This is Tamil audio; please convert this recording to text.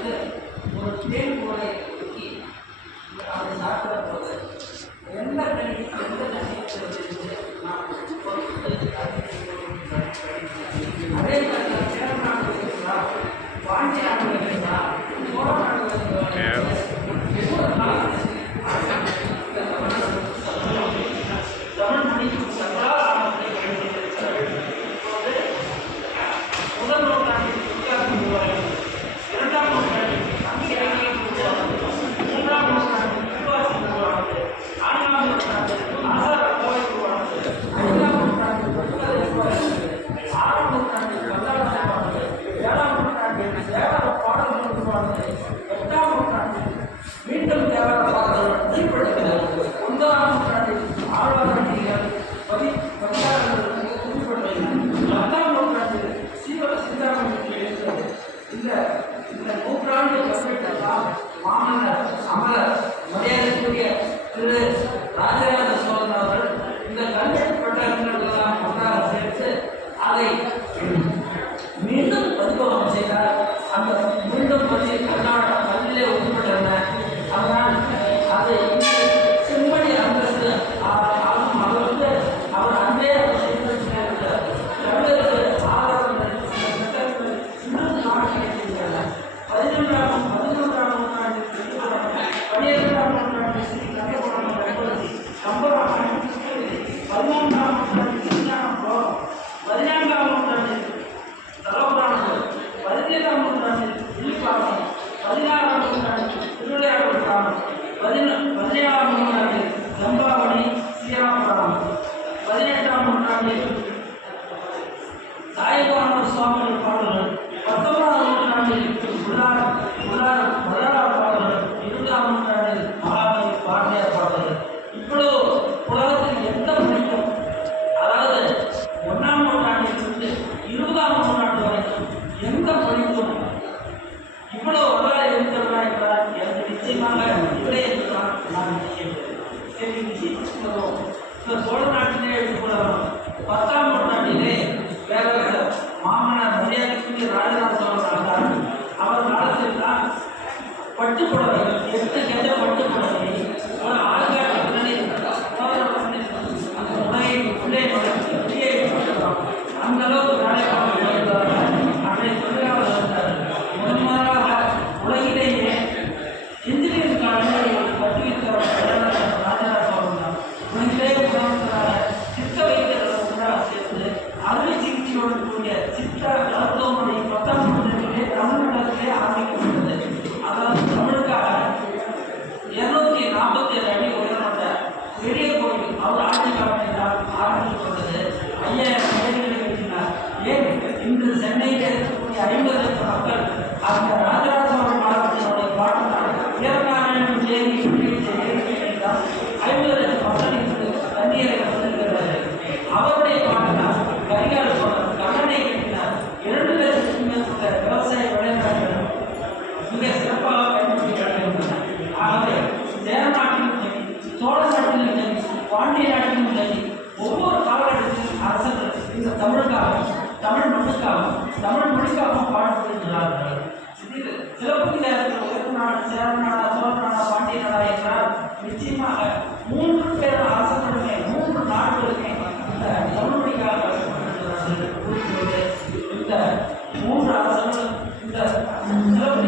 வந்து ஒரு தேன் கூடை தூக்கி அதை சாப்பிட போது எந்த கனி எந்த நட்சத்திரத்திலிருந்து நாம் அதே மாதிரி சேரநாடு இருக்கிறா பாண்டியாடு இருக்கிறா சோழநாடு இருக்கிறா ஒவ்வொரு காலத்தில் தமிழ் மொழிக்கும் சகலாராமத்தை பயன்படுத்தியிருக்கிறார்கள். இப்போது முதல் நூற்றாண்டில் வித்தியாசம் உருவாகிறது. இரண்டாம் நூற்றாண்டில் தமிழ் இலக்கியம் உருவாகிறது. மூன்றாம் நூற்றாண்டில் விசுவாசம் உருவாகிறது. நான்காம் நூற்றாண்டில் ஆசார கோவை உருவாகிறது. ஐந்தாம் நூற்றாண்டில் புத்தகதை உருவாகிறது. ஆறாம் நூற்றாண்டில் கல்லாளம் உருவாகிறது. ஏழாம் நூற்றாண்டில் தேவார பாடல்கள் உருவாகிறது. எட்டாம் நூற்றாண்டில் மீண்டும் தேவார பாடல்கள் வெளிப்படுகிறது. ஒன்பதாம் நூற்றாண்டில் ஆழ்வார்கள் பதினாறுகளுக்கு குறிப்பிடுகிறது. 10ஆம் நூற்றாண்டில் சீவக சிந்தாமணி எழுதுகிறது. இந்த நூற்றாண்டு கல்வெட்டெல்லாம் மாமன்னர் அமரர் மரியாதைக்குரிய திரு ராஜராஜ சோழன் அவர்கள் இந்த கல்வெட்டு பட்டங்களெல்லாம் ஒன்றாக சேர்த்து அதை மீண்டும் பதிப்பகம் செய்தார். அந்த மீண்டும் கல்லிலே ஒதுக்கப்பட்டன. அதனால் அதை செம்மணி அந்தஸ்து ஆகும் அளவுக்கு அவர் அன்பே தமிழருக்கு ஆதரவு இன்னும் நாட்டில் 11ஆம் நூற்றாண்டில் 12ஆம் நூற்றாண்டில் ஸ்ரீ கங்கபுரம் கம்பராமாயணம் 13ஆம் நூற்றாண்டில் விஞ்ஞானம் 14ஆம் நூற்றாண்டில் தலபுராணங்கள் 17ஆம் நூற்றாண்டில் விழிப்பாக்கம் 16ஆம் நூற்றாண்டில் திருவிளையாடல் காலம் 17ஆம் நூற்றாண்டில் சம்பாவணி ஸ்ரீராமபுரம் 18ஆம் நூற்றாண்டில் சாய்பாபா சுவாமிகள் பாடல்கள் 19ஆம் நூற்றாண்டில் மலையாள பாடல்கள் 20ஆம் நூற்றாண்டில் மகாகவி பாரதியார் பாடல்கள். இவ்வளவு உலகத்தில் எந்த மொழிக்கும் அதாவது 1ஆம் நூற்றாண்டிலிருந்து 20ஆம் நூற்றாண்டு வரைக்கும் எந்த மொழிக்கும் இவ்வளவு வரலாறு இருக்கிறதா என்றால் எனக்கு நிச்சயமாக இல்லை என்றுதான் நான் நினைக்கின்றேன். சரி, நிச்சயம் சோழ நாட்டிலே எடுத்துக்கொள்ளலாம். 10ஆம் நூற்றாண்டிலே பேரரசர் மாமன்னர் மரியாதைக்குரிய ராஜராஜ சோழன் ஆனார். அவர் காலத்தில் தான் பட்டுப்புடவை 8 கெஜ பட்டுப்புடவை ஆள்காட்டு உடனே அந்த உடையை உள்ளே வெளியே அந்த அளவுக்கு வேலைப்பாடு அன்றைய தொழிலாளர் இருந்தார். முதன்முறையாக உலகிலேயே இன்ஜினியரிங் காலேஜை கட்டுவித்தவர் ராஜராஜ சோழன் தான். உலகிலே முதன்முறையாக சித்த வைத்தியர்கள் ஒன்றாக சேர்ந்து அறுவை சிகிச்சையோடு கூடிய சித்த மருத்துவமனை 10ஆம் நூற்றாண்டிலே தமிழ்நாட்டிலே ஆரம்பிக்கப்பட்டது. அதாவது தமிழுக்காக 247 அடி உயரப்பட்ட பெரிய கோவில் அவர் ஆட்சி காலத்தில் தான் ஆரம்பிக்கப்பட்டது. 5000 ஏழைகளை கட்டினார். ஏன் இன்று சென்னையில் இருக்கக்கூடிய 50 லட்சம் மக்கள் அந்த ராஜராஜ சோழன் காலத்தினுடைய பாட்டுதான் வீரநாராயணன் தேவி தான் 50 லட்சம் மக்கள் இன்று தண்ணீரை வந்திருக்கிறார்கள். அவருடைய பாட்டுதான் கரிகால சோழன் கல்லணை கட்டினார். 2 லட்சத்துக்கு மேற்பட்ட விவசாய விளைநிலங்கள் மிக சிறப்பாக பயன்படுத்தி. ஆகவே சேர நாட்டிலும் சரி, சோழ நாட்டிலும் சரி, பாண்டிய நாட்டிலும் சரி, ஒவ்வொரு காலகட்டத்திலும் அரசர்கள் இந்த தமிழுக்காகவும் தமிழ் மண்ணுக்காகவும் தமிழ் மொழிக்காகவும் பாடுபடுகிறார்கள். இதில் சிறப்பு உயர்நாடு சேரநாடா சோழநாடா பாண்டிய நாடா என்றால் நிச்சயமாக 3 பேர் அரசர்களுமே 3 நாடுகளுமே இந்த தமிழ் மொழிக்காக இந்த 3 அரசர்களும் இந்த சிறப்பு